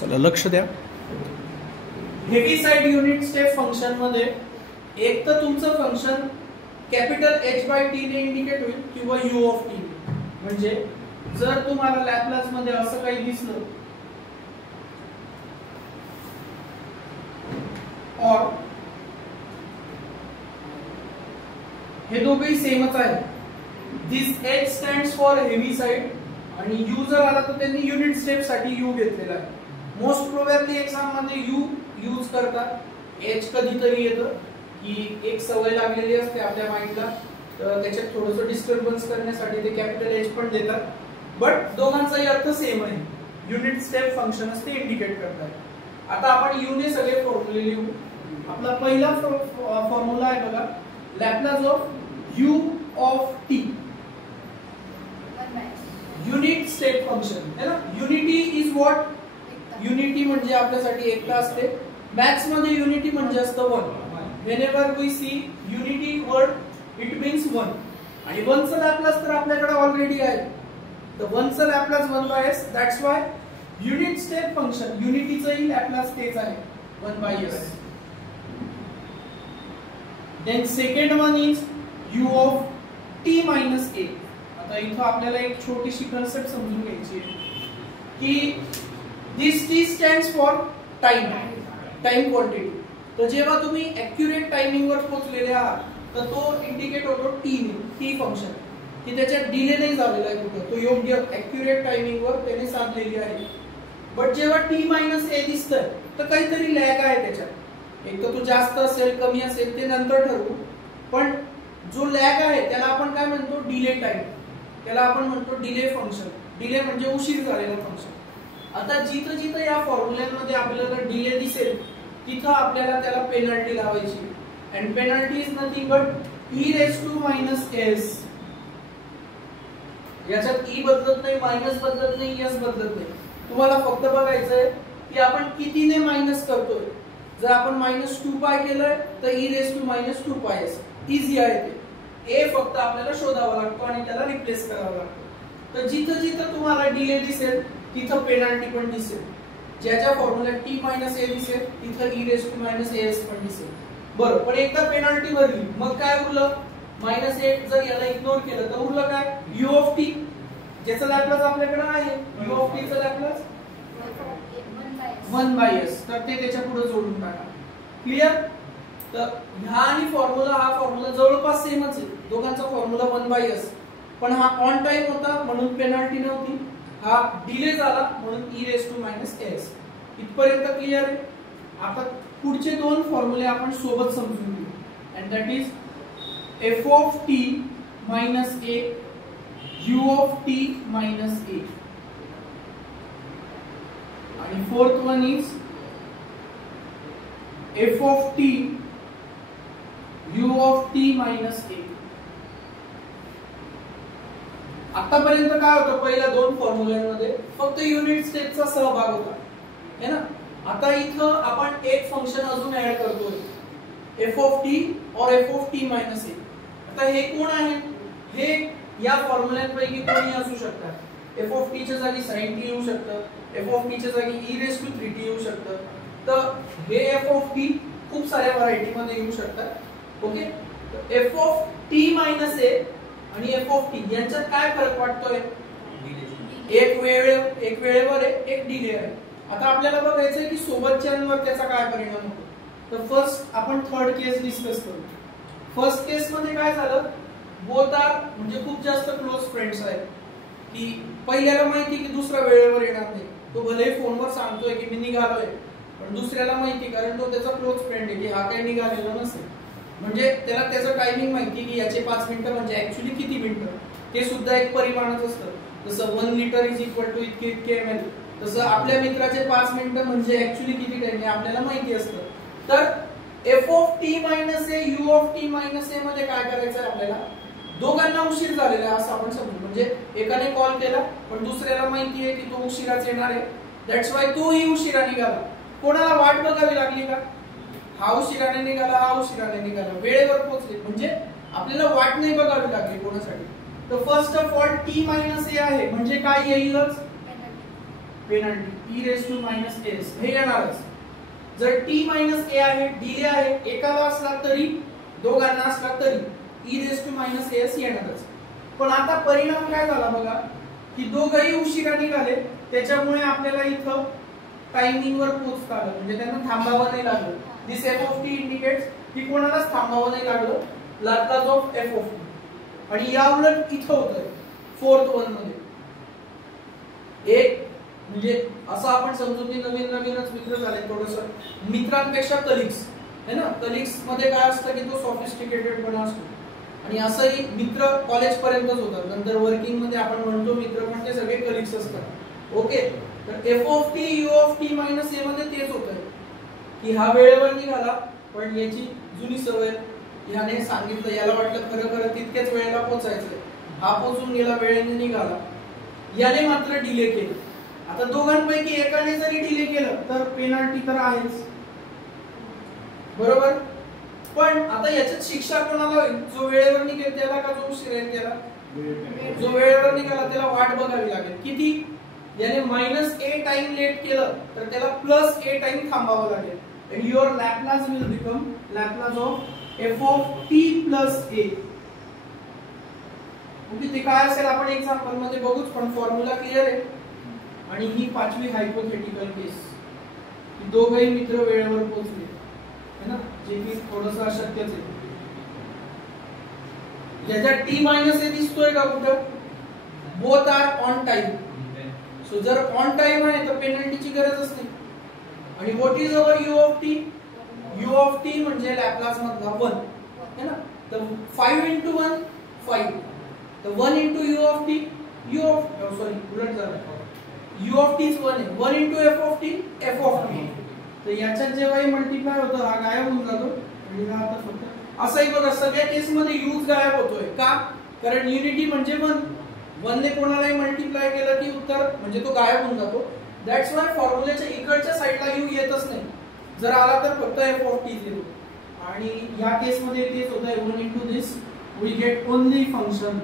चला लक्ष द्या. Heavy side unit step function मध्ये एक तर तुमचं फंक्शन कॅपिटल h/t ने इंडिकेट होईल किंवा u ऑफ t. म्हणजे जर तुम्हाला लॅपलास मध्ये असं काही दिसलं और हे दोघेही सेमच आहे. दिस h stands for heavy side आणि u जर आला तर त्यांनी युनिट स्टेप साठी u घेतलेला आहे. मोस्ट प्रोबॅबली एक्झाम मध्ये u यूज करतात. h कधीतरी येतं की एक सवय लागलेली असते आपल्या माइंडला, तर त्याच्यात थोडंसं डिस्टर्बन्स करण्यासाठी ते कॅपिटल h पण देतात. बट दोघांचाही अर्थ सेम आहे. युनिट स्टेप फंक्शन असते इंडिकेट करतात. आता आपण u ने सगळे फॉर्म्युले लिहू. आपला पहिला फॉर्म्युला आहे बघा, Laplace of u of t unit step function है ना. Unity is what? युनिटी म्हणजे आपल्यासाठी एकता असते. मॅथ्स मध्ये युनिटी म्हणजे असतं 1. Whenever we see unity word it means 1 आणि 1 चा लॅपलास तर आपल्याकडे ऑलरेडी आहे. तर 1 चा Laplace 1/s. That's why unit step function युनिटीचंही लॅपलास तेच आहे 1/s. Then second one is u of t minus a. आता इथं आपल्याला एक छोटीशी कन्सेप्ट समजून घ्यायची आहे की दिस t stands for time, time quantity. तर जेव्हा तुम्ही ॲक्युरेट टायमिंग वर पोहोचलेले आहात तर तो इंडिकेट होतो t ने, t फंक्शन, की त्याच्यात डिले नाही झालेला आहे कुठं, तो योग्य ॲक्युरेट टायमिंग वर त्याने साधलेली आहे. बट जेव्हा t मायनस a दिसतंय तर काहीतरी लॅग आहे त्याच्यात. एक तर तो जास्त असेल कमी असेल ते नंतर ठरवू, पण जो लॅग आहे त्याला आपण काय म्हणतो? Delay time. त्याला आपण म्हणतो डिले फंक्शन. डिले म्हणजे उशीर झालेला फंक्शन. आता जिथं जिथं या फॉर्म्युल्यामध्ये आपल्याला डिले दिसेल तिथं आपल्याला त्याला पेनल्टी लावायची. And penalty is nothing but e raise to minus s. याच्यात e बदलत नाही, मायनस बदलत नाही, s बदलत नाही. तुम्हाला फक्त बघायचंय की आपण कितीने मायनस करतोय. जर आपण -2π केलंय तर e raise to -2πs. Easy आहे ते. a फक्त आपल्याला शोधावा लागतो आणि त्याला रिप्लेस करावा लागतो. तर जिथं जिथं तुम्हाला डिले दिसेल तिथं पेनल्टी पण दिसेल. ज्याच्या फॉर्म्युल्यात t मायनस a दिसेल तिथं e raise to minus as पण दिसेल. बरं, पण एकदा पेनल्टी भरली मग काय उरलं? -8 जर याला इग्नोर केलं तर उरलं काय? u ऑफ t, ज्याचं लॅपलास आपल्याकडे आहे. u ऑफ t चं लॅपलास 1/s. तर ते त्याच्या पुढे जोडून टाका. क्लियर? तर ह्या आणि फॉर्म्युला, हा फॉर्म्युला जवळपास सेमच आहे. दोघांचा फॉर्म्युला 1/s. पण हा ऑन टाइम होता म्हणून पेनल्टी नव्हती. हा डिले झाला म्हणून e raise to minus s. इथपर्यंत क्लियर आहे. आता पुढचे दोन फॉर्म्युले आपण सोबत समजून घेऊ. And that is f of t minus a, u of t minus a. आणि fourth one is f of t u of t minus a. आतापर्यंत काय होतं? पहिल्या दोन फॉर्म्युल्यांमध्ये फक्त युनिट स्टेपचा सहभाग होता है ना. आता इथं आपण एक फंक्शन अजून ऍड करतोय, f ऑफ t और f of t minus a. आता हे कोण आहे? हे या फॉर्म्युल्यांपैकी कोणी असू शकतात. f ऑफ t च्या जागी sin t येऊ शकतं, f ऑफ t च्या जागी e रेज टू 3t येऊ शकतं. तर हे f ऑफ t खूप साऱ्या व्हरायटी मध्ये येऊ शकतात. Okay, f of t minus a आणि f ऑफ t यांच्यात काय फरक वाटतोय? एक वेळेवर आहे, एक डिले आहे. आता आपल्याला बघायचंय की सोबतच्यांवर त्याचा काय परिणाम होतो. तर फर्स्ट आपण थर्ड केस डिस्कस करू. फर्स्ट केस मध्ये काय झालं? बोथ आर म्हणजे खूप जास्त क्लोज फ्रेंड्स आहेत, की पहिल्याला माहिती की दुसरा वेळेवर येणार नाही. तो भले फोनवर सांगतोय की मी निघालोय, पण दुसऱ्याला माहिती, कारण तो त्याचा क्लोज फ्रेंड आहे, की हा काही निघालेला नसेल. म्हणजे त्याला त्याचं टायमिंग माहिती की याचे 5 मिनिटं म्हणजे ऍक्च्युअली किती मिनिटं, ते सुद्धा एक परिमाणच असतं. जसं 1 लिटर इज इक्वल टू इतके ml, तसं आपल्या मित्राचे 5 मिनिटं म्हणजे ऍक्च्युअली किती टाइम हे आपल्याला माहिती असतं. तर f of t minus a, u of t minus a मध्ये काय करायचं आपल्याला? दोघांना उशीर झालेला आहे असं आपण समजू. म्हणजे एकाने कॉल केला पण दुसऱ्याला माहिती आहे की तो उशिराच येणार आहे. दॅट्स वाय तोही उशिरा निघाला. कोणाला वाट बघावी लागली का? हा उशिराने निघाला, हा उशिराने निघाला, वेळेवर पोहोचले, म्हणजे आपल्याला वाट नाही बघावी लागली कोणासाठी. तर first of all t minus a आहे म्हणजे काय येईलच? पेनल्टी e−s हे येणारच. जर t - a आहे, डिले आहे, एकाला असला तरी दोघांना असला तरी e−as येणारच. पण आता परिणाम काय झाला बघा की दोघही उशिरा निघाले, त्याच्यामुळे आपल्याला इथं टायमिंग वर पोहोचता आलं, म्हणजे त्यांना थांबावं नाही लागलं. दिस f इंडिकेट्स की कोणालाच थांबावं नाही लागलं, लॅपलास ऑफ f. आणि या उलट इथं होतंय फोर्थ वन मध्ये एक, म्हणजे असं आपण समजू की नवीनच मित्र झाले, थोडस मित्रांपेक्षा कलिग्स है ना. कलिग्स मध्ये काय असतं की तो सॉफिस्टिकेटेड पण असतो, आणि असंही मित्र कॉलेज पर्यंतच होतात, नंतर वर्किंग मध्ये आपण म्हणतो मित्र, पण ते सगळे कलिग्स असतात. ओके, तर f u a मध्ये तेच होतंय की हा वेळेवर निघाला, पण याची जुनी सवय, याने सांगितलं, याला वाटलं खरं तितक्याच वेळेला पोहोचायचंय, हा पोहोचून गेला, वेळेने निघाला, याने मात्र डिले केलं. आता दोघांपैकी एकाने जरी डिले केलं तर पेनल्टी तर आहेच, बरोबर. पण आता याच्यात शिक्षा कोणाला होईल? जो वेळेवर निघेल त्याला का जो उशिरा गेला? जो वेळेवर निघाला त्याला वाट बघावी लागेल. किती? याने -a टाइम लेट केलं तर त्याला +a टाइम थांबावं लागेल. and your Laplace will become Laplace of f of t plus a. Okay, ते काय असेल आपण एक्झाम्पल मध्ये बघूच, पण फॉर्म्युला क्लिअर आहे. आणि ही पाचवी हायपोथेटिकल केस, दोघही मित्र वेळेवर पोहोचले है ना, जे की थोडंसं अशक्यच आहे. याच्यात t-a दिसतोय का कुठं? Both are on time. So जर ऑन टाइम आहे तर पेनल्टीची गरजच नाही. आणि what is our u of t? u of t म्हणजे लॅपलास मधला 1 है ना. तर 5 * 1 5. तर 1 * u of t, उलट झालं, u of t 1 आहे, 1 * f of t, f of t. तर याच्यात जेव्हाही मल्टिप्लाय होतं हा गायब होऊन जातो, आणि हा आता फक्त असंही बघा सगळ्या केस मध्ये यूज गायब होतोय का? कारण युनिटी म्हणजे 1 ने कोणालाही मल्टिप्लाय केलं की उत्तर म्हणजे तो गायब होऊन जातो. दॅट्स वाय फॉर्म्युल्याच्या इकडच्या साईडला यू येतच नाही, जर आला तर फक्त f of t 0. आणि या केस मध्ये तेच होतंय, 1 * this we get only function.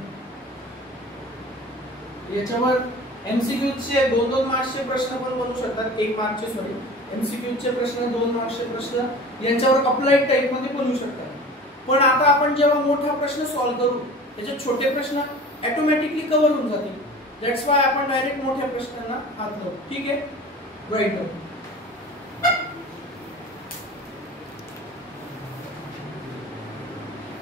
याच्यावर एमसीक्यू चे 2-2 मार्क्सचे प्रश्न पण बनू शकतात, 1 मार्कचे एमसीक्यू चे प्रश्न, 2 मार्क्सचे प्रश्न यांच्यावर अप्लाइड टाइप मध्ये बनू शकतात. पण आता आपण जेव्हा मोठा प्रश्न सॉल्व्ह करू त्याचे छोटे प्रश्न ऑटोमॅटिकली कव्हर होऊन जातील. दॅट्स वाय आपण डायरेक्ट मोठ्या प्रश्नांना हात लावू. ठीक आहे, राईट.